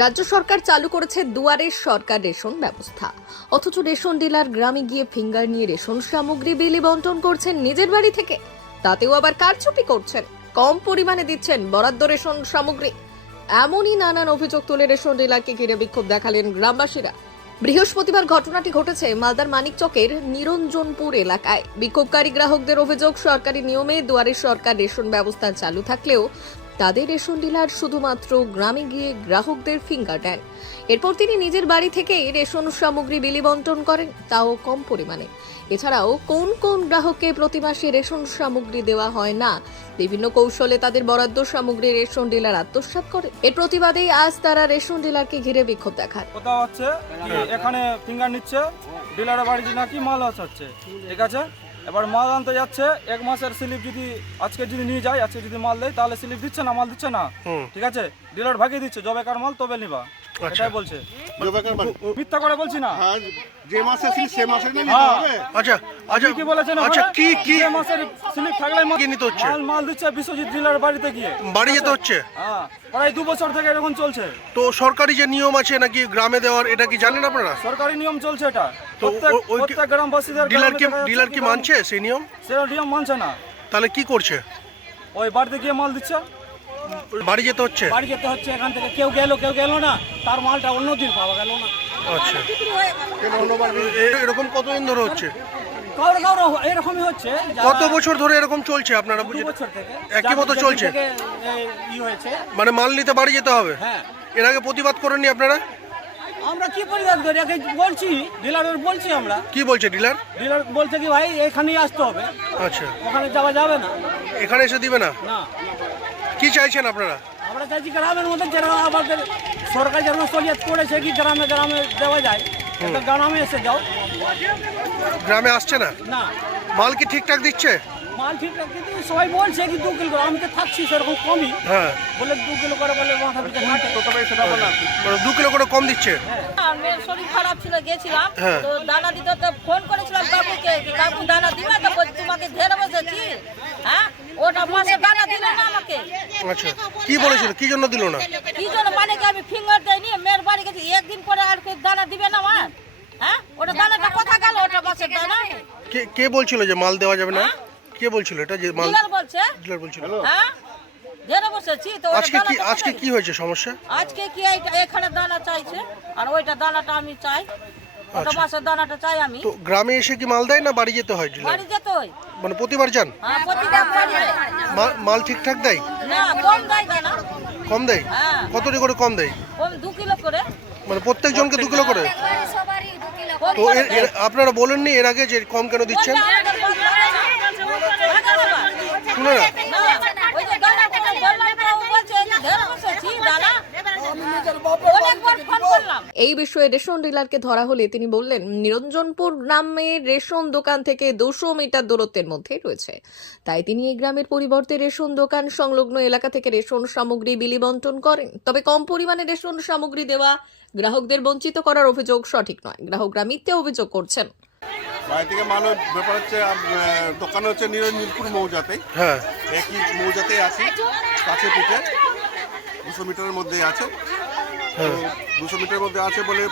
রাজ্য সরকার চালু করেছে দুয়ারের সরকার রেশন ব্যবস্থা, অথচ রেশন ডিলার গ্রামে গিয়ে ফিঙ্গার নিয়ে রেশন সামগ্রী বিলি বন্টন করছেন নিজের বাড়ি থেকে। তাতেও আবার কারচুপি করছেন, কম পরিমাণে দিচ্ছেন বরাদ্দ রেশন সামগ্রী। এমনই নানান অভিযোগ তুলে রেশন ডিলারকে ঘিরে বিক্ষোভ দেখালেন গ্রামবাসীরা। বৃহস্পতিবার ঘটনাটি ঘটেছে মালদার মানিকচকের নিরঞ্জনপুর এলাকায়। বিক্ষোভকারী গ্রাহকদের অভিযোগ, সরকারি নিয়মে দুয়ারে সরকার রেশন ব্যবস্থা চালু থাকলেও তাদের রেশন ডিলার শুধুমাত্র গ্রামে গিয়ে গ্রাহকদের ফিঙ্গার দেন। এরপর তিনি নিজের বাড়ি থেকেই রেশন সামগ্রী বিলি বন্টন করেন, তাও কম পরিমাণে। এছাড়াও কোন কোন গ্রাহককে প্রতি মাসে রেশন সামগ্রী দেওয়া হয় না, বিভিন্ন কৌশলে তাদের বরাদ্দ সামগ্রী রেশন ডিলার আত্মসাৎ করে। এর প্রতিবাদেই আজ তারা রেশন ডিলারকে ঘিরে বিক্ষোভ দেখান। কথা হচ্ছে কি এখানে ফিঙ্গার নিচ্ছে, ডিলারের বাড়িতে নাকি মাল আসাচ্ছে, ঠিক আছে। এবার মাল আনতে যাচ্ছে, এক মাসের স্লিপ যদি আজকে যদি নিয়ে যায়, আজকে যদি মাল দেয় তাহলে স্লিপ দিচ্ছে না, মাল দিচ্ছে না, ঠিক আছে। ডিলার ভাগিয়ে দিচ্ছে, জবেকার মাল তবে নিবা, এটাই বলছে। মিথ্যা করে বলছি না, যে মাসে স্লিপ সে মাসে নিতে হবে। আচ্ছা আচ্ছা কি বলেছেন? আচ্ছা কি কি যে মাসের স্লিপ থাকলে কি নিতে হচ্ছে? মাল দিচ্ছে বিশ্বজিৎ ডিলার বাড়িতে গিয়ে, বাড়ি যেতে হচ্ছে। হ্যাঁ, প্রায় 2 বছর থেকে এরকম চলছে। তো সরকারি যে নিয়ম আছে নাকি গ্রামে দেওয়ার, এটা কি জানেন আপনারা? সরকারি নিয়ম চলছে এটা, তো প্রত্যেক গ্রামবাসীদের। ডিলার কি মানছে সেই নিয়ম? সেটা নিয়ম মানছে না, তাহলে কি করছে? ওই বাড়িতে গিয়ে মাল দিচ্ছে, বাড়ি যেতে হচ্ছে। বাড়ি যেতে হচ্ছে। এখান থেকে কেউ গেল না, তার মালটা অন্য দিন পাওয়া গেল না। আচ্ছা, এরকম কতদিন ধরে হচ্ছে? কারো এরকমই হচ্ছে। কত বছর ধরে এরকম চলছে আপনারা 2 বুঝেন? বছর থেকে একই মতো চলছে, হয়েছে। মানে মাল নিতে বাড়ি যেতে হবে। হ্যাঁ, এর আগে প্রতিবাদ করেননি আপনারা? আমরা কি পরিবাদ করি, একে বলছি, ডিলারের বলছি আমরা। কি বলছে ডিলার? ডিলার বলছে কি ভাই এখানেই আসতে হবে, আচ্ছা, ওখানে যাওয়া যাবে না। এখানে এসে দিবে না? না, কি চাইছেন আপনারা? আমরা চাইছি গ্রামের মধ্যে যেরকম আমাদের সরকার যেরকম সলিয়াত করেছে কি গ্রামে গ্রামে দেওয়া যায়, একটা গ্রামে এসে যাও। গ্রামে আসছে না? না, মাল কি ঠিকঠাক দিচ্ছে? মাল ঠিকঠাক কিন্তু সবাই বলছে কি 2 কিলো করে, আমি তো থাকছি সেরকম কমই, হ্যাঁ, বলে 2 কিলো করে বলে মাথা পিছু কাটে। মানে 2 কিলো করে কম দিচ্ছে। আমার শরীর খারাপ ছিল, গেছিলাম, হ্যাঁ। তো দানা দিতে তো ফোন করেছিলাম কাকুকে, কাকু দানা দিবে তো? বলছি, তোমাকে ধরে বসেছি, হ্যাঁ, ওটা মাসে দানা দিল না আমাকে। আচ্ছা, কি বলেছিল, কি জন্য দিল না? কি জন্য মানে কি আমি ফিঙ্গার দেয়নি, মেয়ের বাড়ি গেছি, একদিন পরে আর কি দানা দিবে না আমার? হ্যাঁ, ওটা দানাটা কোথা গেল? ওটা মাসের দানা। কে বলছিল যে মাল দেওয়া যাবে না? কে বলছিল এটা, যে মাল ডিলার বলছে। ডিলার বলছিল? হ্যাঁ, ধরে বসেছি তো। ওটা আজকে কি দানাটা আজকে কোথায়? কি হয়েছে সমস্যা? আজকে কি এখানে দানা চাইছে, আর ওইটা দানাটা আমি চাই, ওটা আচ্ছা। মাসের দানাটা চাই আমি। তো গ্রামে এসে কি মাল দেয় না বাড়ি যেতে হয় ডিলার? বাড়ি যেতে হয়। মানে প্রতিবার যান? হ্যাঁ, প্রতিদিন বাড়ি যায়। মাল ঠিকঠাক দেয়? না, কম দেয় দানা। কম দেয়? হ্যাঁ, কতটি করে কম দেয়? কম 2 কিলো করে। মানে প্রত্যেক জনকে 2 কিলো করে? কম তো করে আপনারা বলেননি এর আগে যে কম কেন দিচ্ছেন? শুনে না? না, ওই যে দানা কথা বললাম তো, ও বলছে এই যে ধরে বসেছি দানা। অনেকবার ফোন করলাম। এই বিষয়ে রেশন ডিলারকে ধরা হলে তিনি বললেন, নিরঞ্জনপুর গ্রামের রেশন দোকান থেকে 200 মিটার দূরত্বের মধ্যে রয়েছে, তাই তিনি এই গ্রামের পরিবর্তে রেশন দোকান সংলগ্ন এলাকা থেকে রেশন সামগ্রী বিলি বন্টন করেন। তবে কম পরিমাণে রেশন সামগ্রী দেওয়া গ্রাহকদের বঞ্চিত করার অভিযোগ সঠিক নয়। গ্রাহকরা মিথ্যে অভিযোগ করছেন। বাড়ি থেকে মালের ব্যাপার হচ্ছে, দোকান হচ্ছে নিরঞ্জনপুর মৌজাতে। হ্যাঁ, একই মৌজাতে আছে, কাছে পিঠে 200 মিটারের মধ্যে আছে। তো 200 মিটারের মধ্যে আছে বলে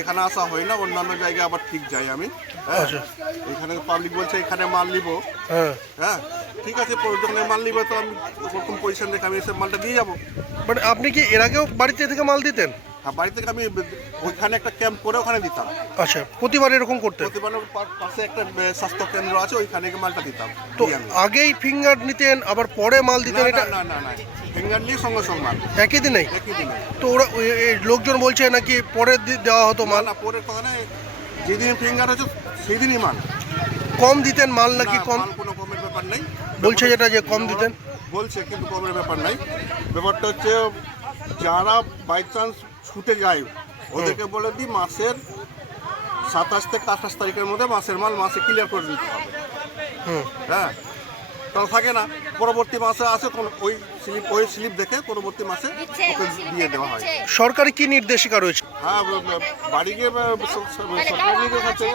এখানে আসা হয় না, অন্যান্য জায়গায় আবার ঠিক যাই আমি। হ্যাঁ, আচ্ছা। এখানে পাবলিক বলছে এখানে মাল নিবো। হ্যাঁ, হ্যাঁ, ঠিক আছে, যখন মাল নিবো তো আমি ওরকম পজিশন দেখে আমি এসে মালটা দিয়ে যাবো। মানে আপনি কি এর আগেও বাড়িতে থেকে মাল দিতেন? আর বাড়ি থেকে আমি ওইখানে একটা ক্যাম্প করে ওখানে দিতাম। আচ্ছা, প্রতিবার এরকম করতেন? প্রতিবারের পাশে একটা স্বাস্থ্য কেন্দ্র আছে, ওইখানে গিয়ে মালটা দিতাম। তো আগেই ফিঙ্গার নিতেন আবার পরে মাল দিতেন? এটা না না না, ফিঙ্গার নিয়ে সঙ্গে সঙ্গে মাল একই দিনেই? একই দিনে। তো ওরা লোকজন বলছে নাকি পরের দিন দেওয়া হতো মাল? না, পরের কথা নেই, যেদিন ফিঙ্গার হচ্ছে সেই দিনই মাল। কম দিতেন মাল নাকি? না, কম মাল কোনো কমের ব্যাপার নেই। বলছে যেটা যে কম দিতেন বলছে, কিন্তু কমের ব্যাপার নাই। ব্যাপারটা হচ্ছে যারা বাই চান্স ছুটে যায় ওদেরকে বলে দিই মাসের 27 থেকে 28 তারিখের মধ্যে মাসের মাল মাসে ক্লিয়ার করে দিতে হবে। হ্যাঁ, তাহলে থাকে না, পরবর্তী মাসে আসে তখন ওই স্লিপ দেখে পরবর্তী মাসে ওকে দিয়ে দেওয়া হয়। সরকারি কি নির্দেশিকা রয়েছে? হ্যাঁ, বাড়ি গিয়ে সরকারি নির্দেশ আছে,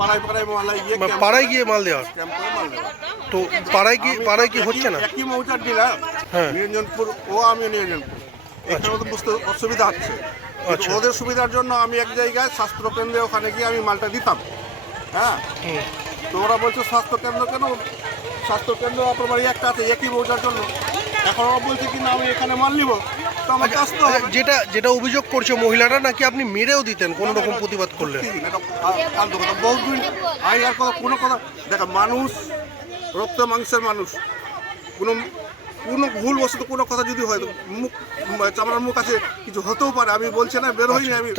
পাড়ায় মহল্লায় গিয়ে পাড়ায় গিয়ে মাল দেওয়া? ক্যাম্প করে মাল দেওয়া। তো পাড়ায় কি হচ্ছে না? একই মৌজার ডিলার, হ্যাঁ। নিরঞ্জনপুর ও আমি নিরঞ্জনপুর, এখানে তো বুঝতে অসুবিধা হচ্ছে। কিন্তু আচ্ছা। ওদের সুবিধার জন্য আমি এক জায়গায় স্বাস্থ্যকেন্দ্রে ওখানে গিয়ে আমি মালটা দিতাম। হ্যাঁ, হুম। তো ওরা বলছে স্বাস্থ্যকেন্দ্র কেন, স্বাস্থ্যকেন্দ্র আপনার বাড়ি একটা আছে একই বোঝার জন্য। এখন ওরা বলছে কি না আমি এখানে মাল নিব, তো আমার কাজ তো হবে। যেটা অভিযোগ করছে মহিলারা নাকি আপনি মেরেও দিতেন কোনো রকম প্রতিবাদ করলে। ফালতু কথা, বহুদিন আগে আর কথা, কোনো কথা দেখা, মানুষ রক্ত মাংসের মানুষ, কোনো কোনো ভুল বশত কোনো কথা যদি হয়, মুখ চামড়ার মুখ আছে, কিছু হতেও পারে। আমি বলছি না বের হইনি আমি,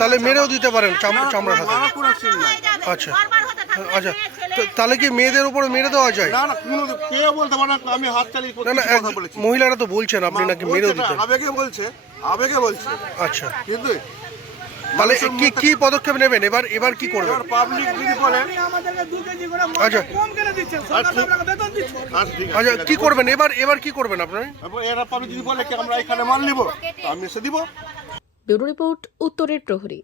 তাহলে মেরেও দিতে পারেন চামড়ার হাতে। মারা কোনো সিন নাই। আচ্ছা আচ্ছা, তাহলে কি মেয়েদের উপরে মেরে দেওয়া যায়? না না, কোনো কেউ বলতে পারে না আমি হাত চালিয়ে না না, কথা বলেছি। মহিলারা তো বলছেন আপনি নাকি মেরেও বলছে না, দিতেন। আবেগে বলছে। আচ্ছা, কিন্তু তাহলে কি পদক্ষেপ নেবেন এবার কি করবেন? পাবলিক যদি বলে আচ্ছা আচ্ছা, কি করবেন এবার কি করবেন আপনারা? এরা পাবলিক যদি বলে কি আমরা এখানে মাল নিব, তো আমি এসে দিব। ব্যুরো রিপোর্ট, উত্তরের প্রহরী।